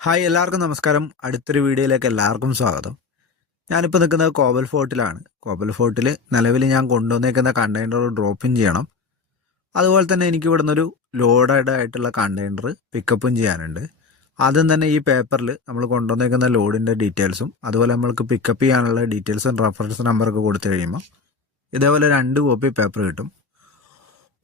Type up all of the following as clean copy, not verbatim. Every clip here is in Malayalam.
ഹായ് എല്ലാവർക്കും നമസ്കാരം. അടുത്തൊരു വീഡിയോയിലേക്ക് എല്ലാവർക്കും സ്വാഗതം. ഞാനിപ്പോൾ നിൽക്കുന്നത് കോബൽ ഫോർട്ടിലാണ്. കോബൽ ഫോർട്ടിൽ നിലവിൽ ഞാൻ കൊണ്ടുവന്നേക്കുന്ന കണ്ടെയ്നർ ഡ്രോപ്പും ചെയ്യണം. അതുപോലെ തന്നെ എനിക്ക് ഇവിടുന്ന് ഒരു ലോഡഡ് ആയിട്ടുള്ള കണ്ടെയ്നർ പിക്കപ്പും ചെയ്യാനുണ്ട്. ആദ്യം തന്നെ ഈ പേപ്പറിൽ നമ്മൾ കൊണ്ടുവന്നേക്കുന്ന ലോഡിൻ്റെ ഡീറ്റെയിൽസും അതുപോലെ നമ്മൾക്ക് പിക്കപ്പ് ചെയ്യാനുള്ള ഡീറ്റെയിൽസും റെഫറൻസ് നമ്പറൊക്കെ കൊടുത്തു കഴിയുമ്പോൾ ഇതേപോലെ 2 കോപ്പി പേപ്പർ കിട്ടും.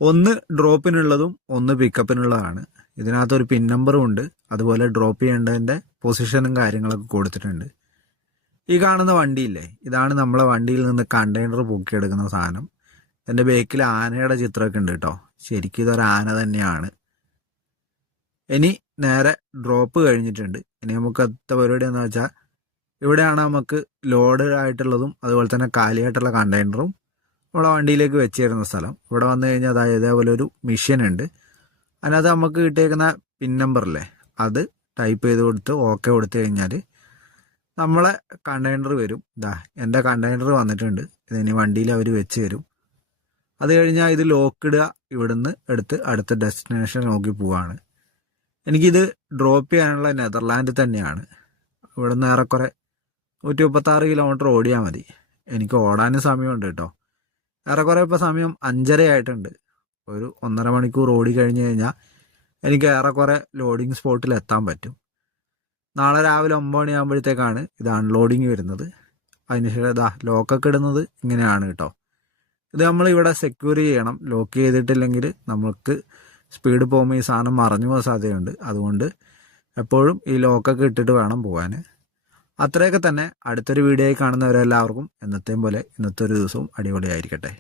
ഒന്ന് ഡ്രോപ്പിനുള്ളതും ഒന്ന് പിക്കപ്പിനുള്ളതാണ്. ഇതിനകത്തൊരു പിൻ നമ്പറും ഉണ്ട്. അതുപോലെ ഡ്രോപ്പ് ചെയ്യേണ്ടതിൻ്റെ പൊസിഷനും കാര്യങ്ങളൊക്കെ കൊടുത്തിട്ടുണ്ട്. ഈ കാണുന്ന വണ്ടിയില്ലേ, ഇതാണ് നമ്മളെ വണ്ടിയിൽ നിന്ന് കണ്ടെയ്നർ പൊക്കിയെടുക്കുന്ന സാധനം. എൻ്റെ ബേക്കിൽ ആനയുടെ ചിത്രമൊക്കെ ഉണ്ട് കേട്ടോ. ശരിക്കും ഇതൊരു ആന തന്നെയാണ്. ഇനി നേരെ ഡ്രോപ്പ് കഴിഞ്ഞിട്ടുണ്ട്. ഇനി നമുക്ക് അടുത്ത പരിപാടി എന്ന് വെച്ചാൽ ഇവിടെയാണ് നമുക്ക് ലോഡ് ആയിട്ടുള്ളതും അതുപോലെ തന്നെ കാലിയായിട്ടുള്ള കണ്ടെയ്നറും നമ്മളെ വണ്ടിയിലേക്ക് വെച്ച് തരുന്ന സ്ഥലം. ഇവിടെ വന്നു കഴിഞ്ഞാൽ അതായത് ഇതേപോലെ ഒരു മെഷീൻ ഉണ്ട്. അതിനകത്ത് നമുക്ക് കിട്ടിയേക്കുന്ന പിൻ നമ്പറില്ലേ, അത് ടൈപ്പ് ചെയ്ത് കൊടുത്ത് ഓക്കെ കൊടുത്തു കഴിഞ്ഞാൽ നമ്മളെ കണ്ടെയ്നർ വരും. എൻ്റെ കണ്ടെയ്നർ വന്നിട്ടുണ്ട്. ഇതിനി വണ്ടിയിൽ അവർ വെച്ച് തരും. അത് കഴിഞ്ഞാൽ ഇത് ലോക്ക് ഇടുക, ഇവിടുന്ന് എടുത്ത് അടുത്ത ഡെസ്റ്റിനേഷൻ നോക്കി പോവാണ്. എനിക്കിത് ഡ്രോപ്പ് ചെയ്യാനുള്ള നെതർലാൻഡ് തന്നെയാണ്. ഇവിടുന്ന് ഏറെക്കുറെ 136 കിലോമീറ്റർ ഓടിയാൽ മതി. എനിക്ക് ഓടാനും സമയമുണ്ട് കേട്ടോ. ഏറെക്കുറെ ഇപ്പോൾ സമയം 5:30 ആയിട്ടുണ്ട്. ഒരു 1.5 മണിക്കൂർ ഓടി കഴിഞ്ഞ് കഴിഞ്ഞാൽ എനിക്ക് ഏറെക്കുറെ ലോഡിങ് സ്പോട്ടിൽ എത്താൻ പറ്റും. നാളെ രാവിലെ 9 മണിയാകുമ്പോഴത്തേക്കാണ് ഇത് അൺലോഡിങ് വരുന്നത്. അതിനുശേഷം ലോക്കൊക്കെ ഇടുന്നത് ഇങ്ങനെയാണ് കേട്ടോ. ഇത് നമ്മൾ ഇവിടെ സെക്യൂർ ചെയ്യണം. ലോക്ക് ചെയ്തിട്ടില്ലെങ്കിൽ നമുക്ക് സ്പീഡ് പോകുമ്പോൾ ഈ സാധനം മറഞ്ഞു പോകാൻ സാധ്യതയുണ്ട്. അതുകൊണ്ട് എപ്പോഴും ഈ ലോക്കൊക്കെ ഇട്ടിട്ട് വേണം പോകാൻ. അത്രയൊക്കെ തന്നെ. അടുത്തൊരു വീഡിയോയിൽ കാണുന്നവരെല്ലാവർക്കും എന്നത്തെയും പോലെ ഇന്നത്തെ ഒരു ദിവസവും അടിപൊളിയായിരിക്കട്ടെ.